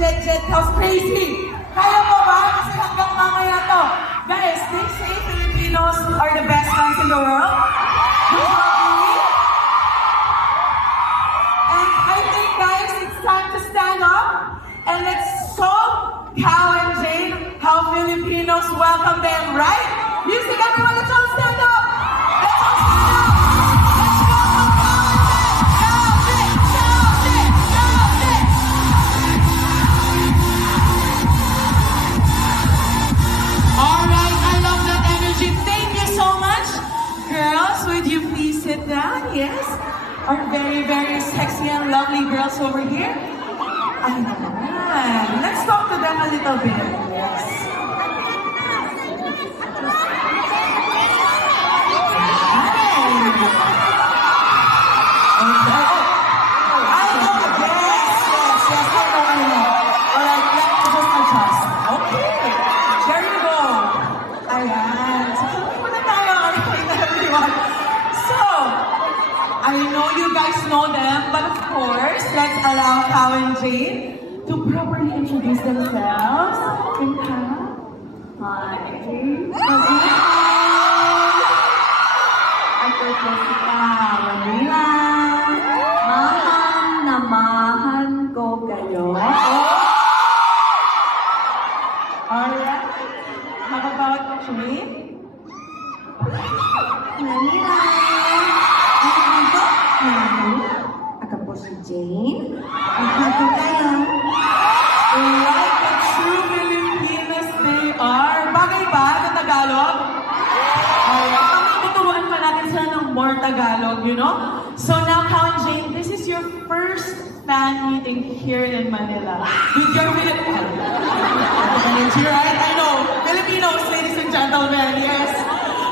Jet House crazy. Kaya mo ba? Kasi hanggang mamaya to. Guys, they say Filipinos are the best fans in the world. Do you agree? And I think, guys, it's time to stand up and let's show Cal and Jane how Filipinos welcome them, right? Music, everyone, let's all stand up. Let's all stand up. Let's welcome Cal and Jane. Cal, Jane, Cal, Jane, Cal, Jane. All right, I love that energy. Thank you so much. Girls, would you please sit down? Yes. Our very, very sexy and lovely girls over here. Ayan. Let's talk to them a little bit. Yes. I know you guys know them, but of course, let's allow Cal and Jane to properly introduce themselves. And Cal? Hi. Ako po si Manila. Mahal na mahal ko kayo. Alright. How about Jane? Manila. Ako po si Jane. Mahal ko kayo. Like the true Filipinas they are. Bagay ba na Tagalog? Alright. Tuturuan pa natin sila ng more Tagalog, you know? So now, Cal and Jane, this is your first fan meeting here in Manila. With your energy, right? I know. Filipinos, ladies and gentlemen, yes.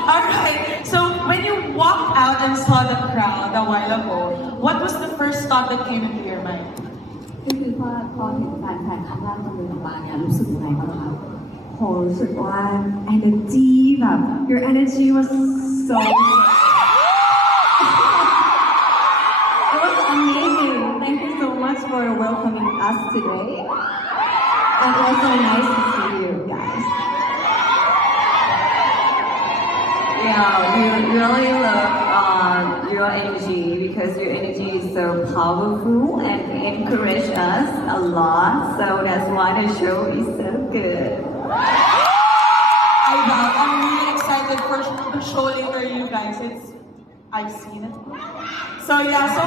Alright. So when you walked out and saw the crowd a while ago, what was the first thought that came into your mind? ก็คือพอเห็นแฟนๆครั้งแรกตอนเดินออกมาเนี่ยรู้สึกยังไงบ้างคะโหรู้สึกว่า energy แบบ your energy was so it was amazing. Thank you so much for welcoming us today. And also nice to see you guys. Yeah, we really love your energy because your energy is so powerful and encourage us a lot. So that's why the show is so good. I'm really excited for the show later, you guys. I've seen it. So yeah, so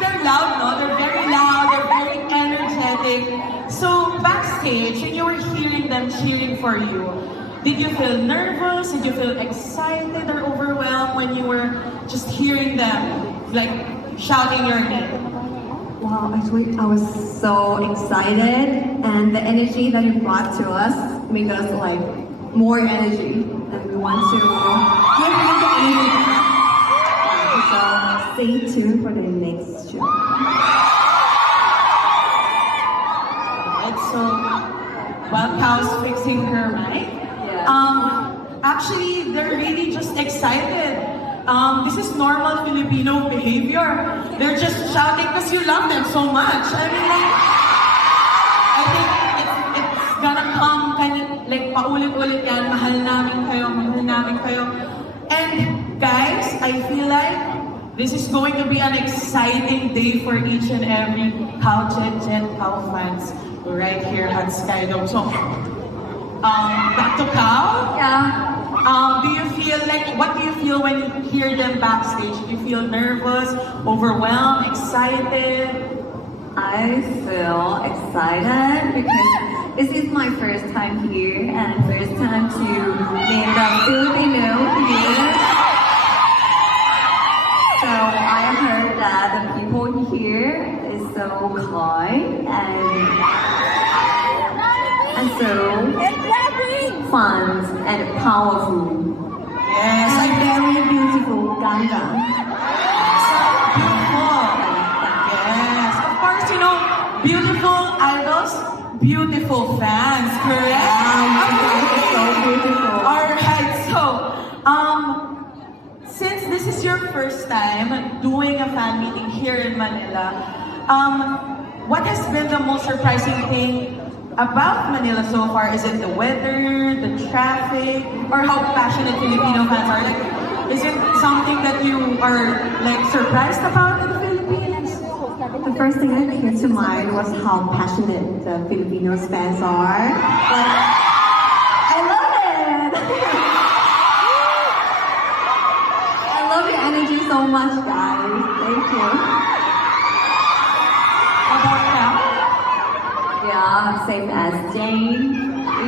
they're loud, no? They're very loud, they're very energetic. So backstage, when you were hearing them cheering for you, did you feel nervous? Did you feel excited or overwhelmed when you were just hearing them, like, shouting your name? Wow, actually, I was so excited, and the energy that you brought to us made us like more energy, and we want to give you the energy. So stay tuned for the next show. Alright, so while Cal's fixing her mic, actually, they're really just excited. This is normal Filipino behavior. They're just shouting because you love them so much. I mean, like, I think it's gonna come like paulit-ulit yan, mahal namin kayo. And guys, I feel like this is going to be an exciting day for each and every Cal Jet fans right here at Skydome. So, back to Cal. Yeah. What do you feel when you hear them backstage? Do you feel nervous, overwhelmed, excited? I feel excited because this is my first time here and first time to meet the Filipino here. So I heard that the people here is so kind and so fun and powerful. Yes, And very beautiful, Ganga. beautiful. Yes, of course, you know, beautiful idols, beautiful fans, correct? So beautiful. Alright, so, since this is your first time doing a fan meeting here in Manila, what has been the most surprising thing about Manila so far? Is it the weather, the traffic, or how passionate Filipino fans are? Like, is it something that you are like surprised about in the Philippines? The first thing that came to mind was how passionate the Filipinos fans are. Like, I love it! I love your energy so much, guys. Thank you. How about Cal? Yeah, same as Jane.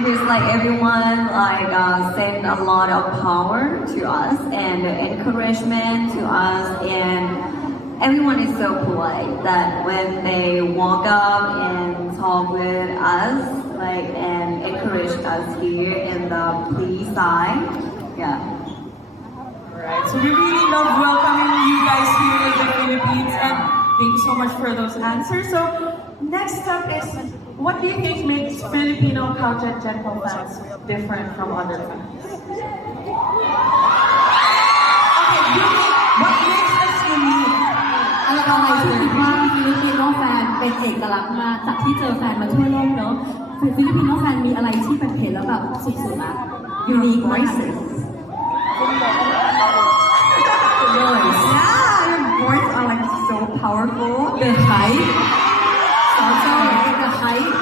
Because like everyone like send a lot of power to us and encouragement to us, and everyone is so polite that when they walk up and talk with us, like and encourage us here in the police side. Yeah. Alright, so we really love welcoming you guys here in the Philippines, and thank you so much for those answers. So next up is, what do you think makes Filipino Culture Gentle fans different from other fans? Okay, unique. What makes us unique? อะไรที่คิดว่าฟิลิปปิโนแฟนเป็นเอกลักษณ์มากจากที่เจอแฟนมาทั่วโลกเนอะฟิลิปปิโนแฟนมีอะไรที่เป็นเห็นแล้วแบบสุดๆอะ unique voices Yeah, your voice are like so powerful. the height also the height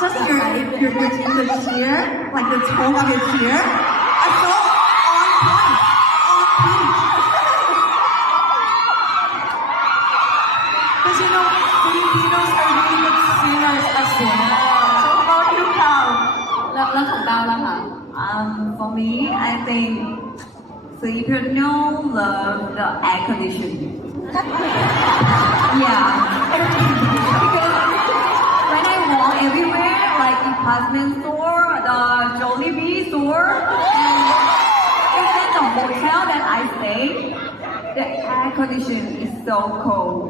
Just your the cheer, like the tone of your cheer, are so on point, on beat. Because you know, Filipinos are really good singers as well. So how about you, Cal? แล้วของดาวล่ะคะ For me, I think Filipino love the air conditioning. Yeah. Because when I walk everywhere, like department store, the Jollibee store, and even the hotel that I stay, the air conditioning is so cold.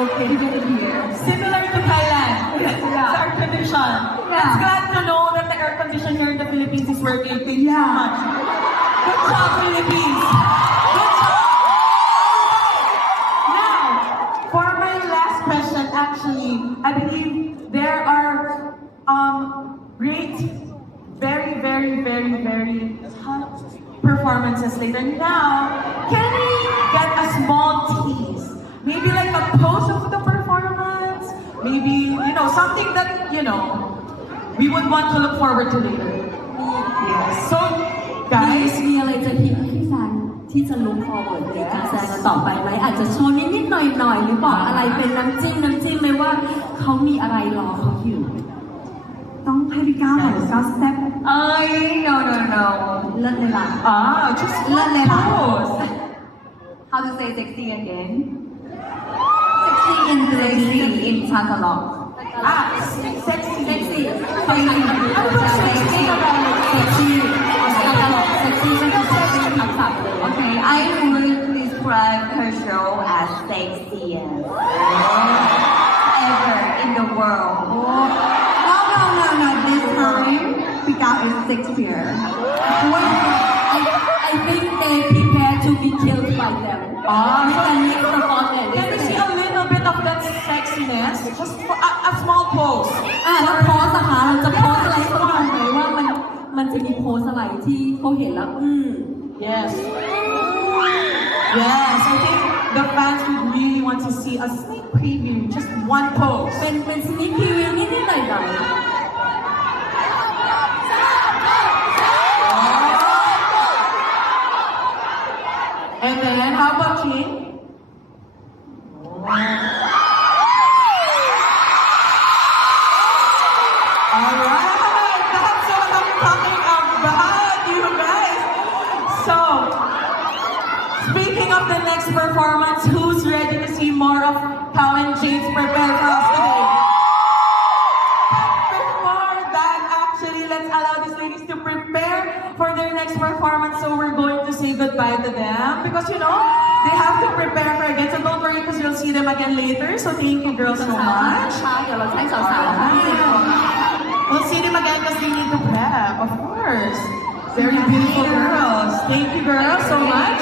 Okay, even here. Similar to Thailand. It's air condition. Yeah. It's glad to know that the air condition here in the Philippines is working. Thank you so much. Good job, Philippines. Good job. Now, for my last question, actually, I believe there are great, very tough performances later. Now, can we get a small tease? Maybe like a pose of the performance? Maybe, you know, something that, you know, we would want to look forward to later. Yes. So, guys, มีอะไรจะพิมพ์ให้แฟนที่จะลุก forward ในการแสดงกันต่อไปไหมอาจจะโชว์นิดๆหน่อยๆหรือบอกอะไรเป็นน้ำจิ้มเลยว่าเขามีอะไรรอเขาอยู่ ต้องให้พี่ก้าวหน่อยก้าวสเต็ป No. เลิศเลยล่ะ just Let me know. pose. How to say sexy again? Sexy in Sexy in Tagalog. Sexy. sexy เขาใช้sexy คำศัพท์เลย Okay, I would describe her show as sexiest ever in the world. No. This time,พี่ก้าว is sexier. I think they prepare to be killed by them. So Can you support them? can we see a little bit of that sexiness? Just for a small pose. แล้วโพสอะคะเราจะโพสอะไรให้เขาดูไหมว่ามันจะมีโพสอะไรที่เขาเห็นแล้ว Yes. Yes, I think the fans would really want to see a sneak preview, just one pose. เป็นสนิทพรีวิวนิดๆหน่อยๆ And then, how about King? Alright, that's what I'm talking about, you guys. So, speaking of the next performance, who's ready to see more of Cal and James prepare for us today? Before that, actually, let's allow these ladies to prepare for their next performance. So we're going to say goodbye to them because, you know, they have to prepare for it. So don't worry because you'll see them again later. So thank you girls so much. เดี๋ยวเราใช้สาวๆที่เตรียมตัวมา We'll see them again because they need to prep, of course. Very beautiful girls. Thank you girls so much.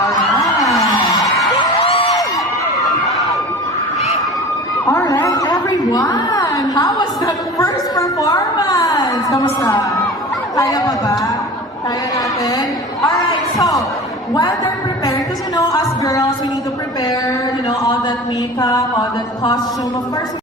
Alright. everyone! How was that first performance? Kamusta? Kaya pa ba? Kaya natin? Alright, so, while they're preparing, because us girls, we need to prepare, all that makeup, all that costume. Of course,